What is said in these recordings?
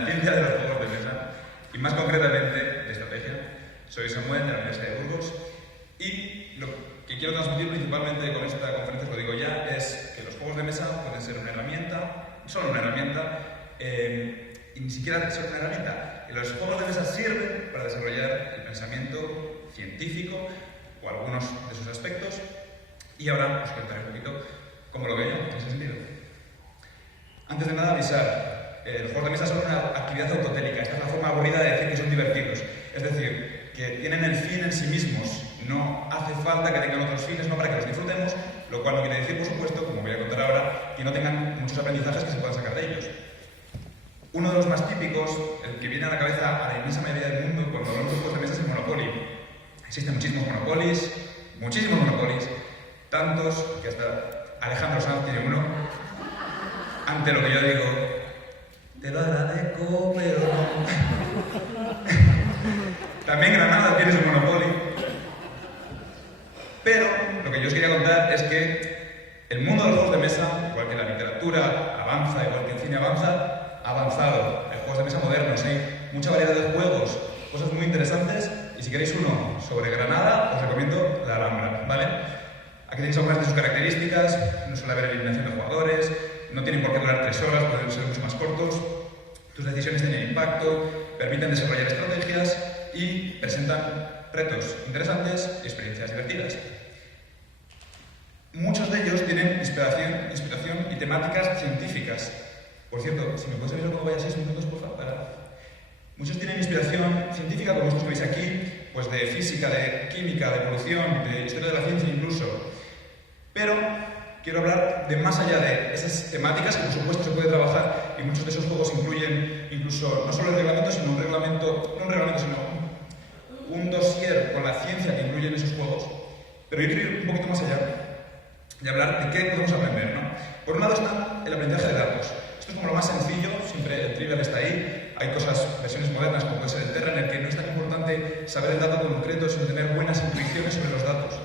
la ciencia de los juegos de mesa y más concretamente de estrategia. Soy Samuel de la Universidad de Burgos y lo que quiero transmitir principalmente con esta conferencia, os lo digo ya, es que los juegos de mesa pueden ser una herramienta, solo una herramienta, y ni siquiera son una herramienta. Los juegos de mesa sirven para desarrollar el pensamiento científico o algunos de sus aspectos y ahora os contaré un poquito cómo lo veo yo en ese sentido. Antes de nada avisar, los juegos de mesa son una actividad autotélica, esta es la forma aburrida de decir que son divertidos, es decir, que tienen el fin en sí mismos, no hace falta que tengan otros fines, no para que los disfrutemos, lo cual no quiere decir, por supuesto, como voy a contar ahora, que no tengan muchos aprendizajes que se puedan sacar de ellos. Uno de los más típicos, el que viene a la cabeza a la inmensa mayoría del mundo cuando hablamos de juegos de mesa es el Monopoly. Existen muchísimos Monopolies, tantos que hasta Alejandro Sanz tiene uno. Ante lo que yo digo, te lo agradezco, pero no. También Granada tiene su Monopoly. Pero lo que yo os quería contar es que el mundo de los juegos de mesa, igual que la literatura avanza, igual que el cine avanza, ha avanzado. Hay juegos de mesa modernos, hay mucha variedad de juegos, cosas muy interesantes. Y si queréis uno sobre Granada, os recomiendo la Alhambra, ¿vale? Aquí tenéis algunas de sus características, no suele haber eliminación de jugadores, no tienen por qué durar 3 horas, pueden ser mucho más cortos, tus decisiones tienen impacto, permiten desarrollar estrategias y presentan retos interesantes y experiencias divertidas. Muchos de ellos tienen inspiración y temáticas científicas. Por cierto, si me puedes avisar cuando vaya 6 minutos, por favor, Muchos tienen inspiración científica, como estos que veis aquí, pues de física, de química, de evolución, de historia de la ciencia incluso. Pero quiero hablar de más allá de esas temáticas, que por supuesto se puede trabajar, y muchos de esos juegos incluyen incluso no solo el reglamento, sino un dossier con la ciencia que incluyen esos juegos. Pero yo quiero ir un poquito más allá y hablar de qué podemos aprender, ¿no? Por un lado está el aprendizaje de datos. Esto es como lo más sencillo, siempre el trivial está ahí. Hay versiones modernas como puede ser el Terra, en el que no es tan importante saber el dato concreto, sino tener buenas intuiciones sobre los datos.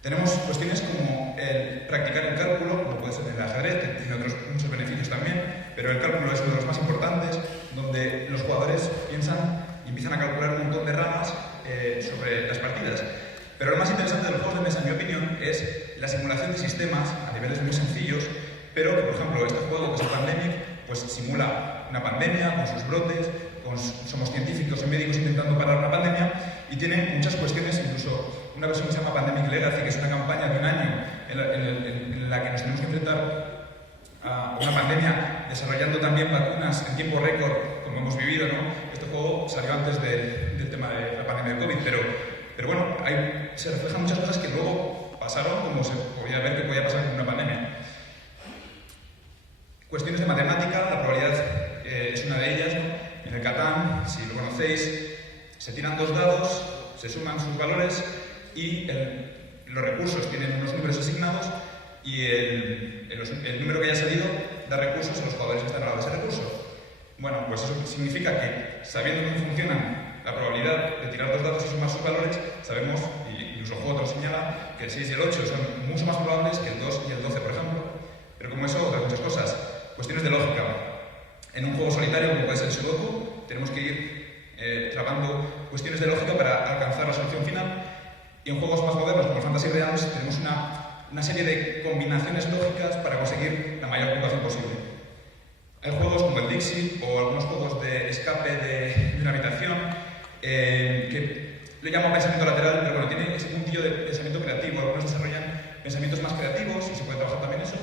Tenemos cuestiones como el practicar el cálculo, como puede ser el ajedrez, que tiene otros muchos beneficios también, pero el cálculo es uno de los más importantes, donde los jugadores piensan y empiezan a calcular un montón de ramas sobre las partidas. Pero lo más interesante de los juegos de mesa, en mi opinión, es la simulación de sistemas a niveles muy sencillos, pero que, por ejemplo, este juego, que es el Pandemic, pues simula una pandemia con sus brotes, somos científicos y médicos intentando parar una pandemia, y tiene muchas cuestiones, incluso una versión que se llama Pandemic Legacy, que es una campaña de un año en la que nos tenemos que enfrentar a una pandemia desarrollando también vacunas en tiempo récord, como hemos vivido, ¿no? Este juego salió antes del tema de la pandemia de COVID, pero bueno, se reflejan muchas cosas que luego pasaron como se podía ver que podía pasar con una pandemia. Cuestiones de matemática, la probabilidad es una de ellas, ¿no? En el Catán, si lo conocéis, se tiran 2 dados, se suman sus valores y los recursos tienen unos números asignados y el número que haya salido da recursos a los jugadores que están al lado de ese recurso. Bueno, pues eso significa que, sabiendo cómo funcionan la probabilidad de tirar 2 dados y sumar sus valores, sabemos, y incluso el juego te lo señala, que el 6 y el 8 son mucho más probables que el 2 y el 12, por ejemplo. Pero como eso, otras muchas cosas. Cuestiones de lógica. En un juego solitario, como puede ser el Sudoku, tenemos que ir trabando cuestiones de lógica para alcanzar la solución final. Y en juegos más modernos, como el Fantasy Realms, tenemos una serie de combinaciones lógicas para conseguir la mayor puntuación posible. Hay juegos como el Dixit o algunos juegos de escape de una habitación que le llamo pensamiento lateral, pero bueno, tiene ese puntillo de pensamiento creativo. Algunos desarrollan pensamientos más creativos y se puede trabajar también eso.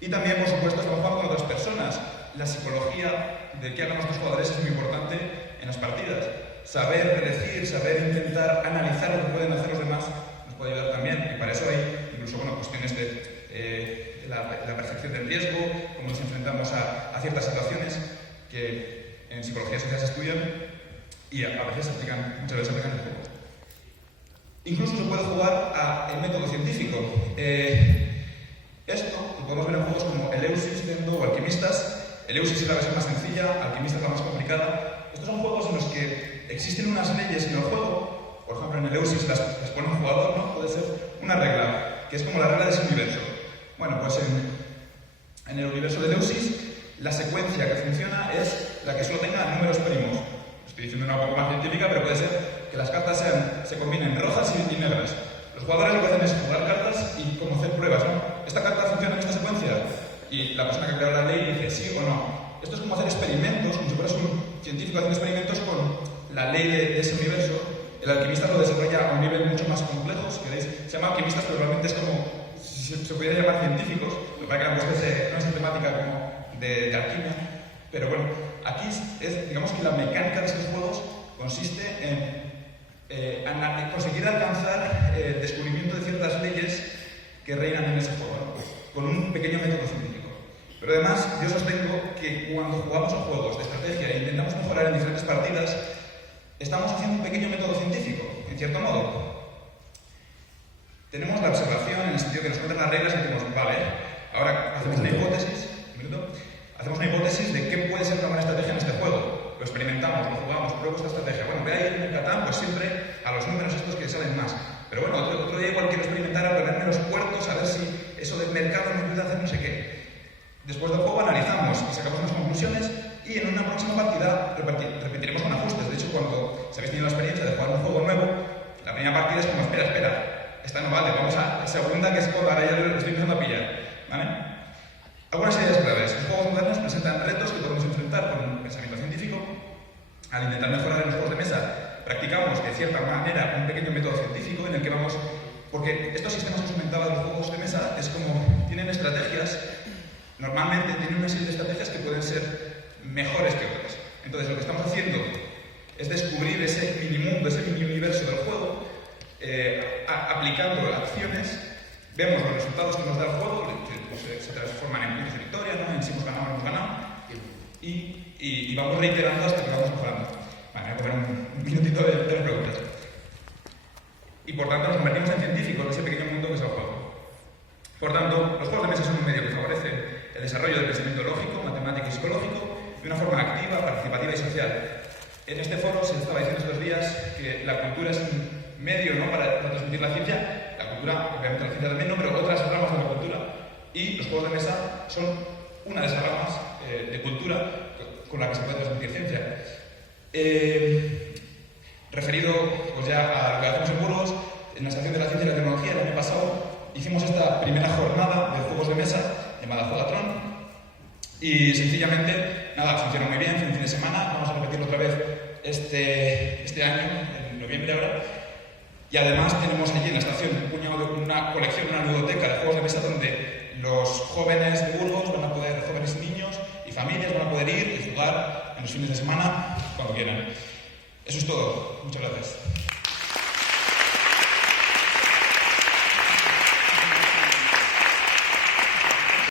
Y también, por supuesto, estamos jugando con otras personas. La psicología de qué hagan nuestros jugadores es muy importante en las partidas. Saber predecir, saber intentar analizar lo que pueden hacer los demás nos puede ayudar también. Y para eso hay incluso cuestiones de la percepción del riesgo, cómo nos enfrentamos a ciertas situaciones que en psicología social se estudian y a veces muchas veces se aplican en el juego. Incluso se puede jugar al método científico. Esto lo podemos ver en juegos como Eleusis, Zendo o Alquimistas. Eleusis es la versión más sencilla, Alquimistas es la más complicada. Estos son juegos en los que existen unas leyes en el juego. Por ejemplo, en Eleusis las pone un jugador, ¿no? Puede ser una regla, que es como la regla de ese universo. Bueno, pues en el universo de Eleusis la secuencia que funciona es la que solo tenga números primos. Estoy diciendo una poco más científica, pero puede ser que las cartas se combinen rojas y negras. Los jugadores lo que hacen es jugar cartas y como hacer pruebas, ¿no? ¿Esta carta funciona en esta secuencia? Y la persona que crea la ley dice sí o no. Esto es como hacer experimentos, como si fueras un científico haciendo experimentos con la ley de ese universo. El alquimista lo desarrolla a un nivel mucho más complejo, si queréis. Se llama alquimistas, pero realmente es como si se pudiera llamar científicos, lo que pasa que no es temática como de alquimia. Pero bueno, aquí digamos que la mecánica de estos juegos consiste en conseguir alcanzar el descubrimiento de ciertas leyes que reinan en ese juego, ¿no? Con un pequeño método científico. Pero además, yo sostengo que cuando jugamos a juegos de estrategia e intentamos mejorar en diferentes partidas, estamos haciendo un pequeño método científico, en cierto modo. Tenemos la observación en el sentido que nos cuentan las reglas y decimos, vale, ahora hacemos una hipótesis, hacemos una hipótesis de qué puede ser una buena estrategia en este juego. Lo experimentamos, lo jugamos, pruebo esta estrategia. Bueno, ve ahí en el Catán, pues siempre a los números estos que salen más. Pero bueno, otro día igual quiero experimentar a ponerme los puertos, a ver si eso del mercado me ayuda a hacer no sé qué. Después del juego analizamos y sacamos unas conclusiones y en una próxima partida repetiremos con ajustes. De hecho, cuando se habéis tenido la experiencia de jugar un juego nuevo, la primera partida es como, espera, esta no vale, vamos a la segunda, que es cuando ahora ya lo estoy empezando a pillar, ¿vale? Algunas ideas claves. Los juegos modernos presentan retos que podemos enfrentar con un pensamiento científico. Al intentar mejorar en los juegos de mesa, practicamos de cierta manera un pequeño método científico en el que vamos... Porque estos sistemas que os comentaba de los juegos de mesa es como... tienen estrategias, normalmente tienen una serie de estrategias que pueden ser mejores que otras. Entonces lo que estamos haciendo es descubrir ese mini mundo, ese mini universo del juego, aplicando acciones. Vemos los resultados que nos da el juego, que se transforman en puntos de victoria, ¿no? En si hemos ganado o no hemos ganado, y vamos reiterando hasta que vamos mejorando. Vale, voy a poner un minutito de preguntas. Y por tanto nos convertimos en científicos de ese pequeño mundo que es el juego. Por tanto, los juegos de mesa son un medio que favorece el desarrollo del pensamiento lógico, matemático y psicológico de una forma activa, participativa y social. En este foro se estaba diciendo estos días que la cultura es un medio, ¿no?, para transmitir la ciencia. La cultura, obviamente la ciencia también, ¿no?, pero otras ramas de la cultura. Y los juegos de mesa son una de esas ramas de cultura con la que se puede transmitir ciencia. Referido pues ya a lo que hacemos en Burgos, en la Estación de la Ciencia y la Tecnología, el año pasado hicimos esta primera jornada de juegos de mesa llamada Juegatron y sencillamente, nada, funcionó muy bien, fue un fin de semana, vamos a repetirlo otra vez este año, en noviembre ahora. Y además tenemos allí en la estación una colección, una ludoteca de juegos de mesa donde los jóvenes de Burgos van a poder, jóvenes y niños y familias van a poder ir y jugar en los fines de semana cuando quieran. Eso es todo. Muchas gracias.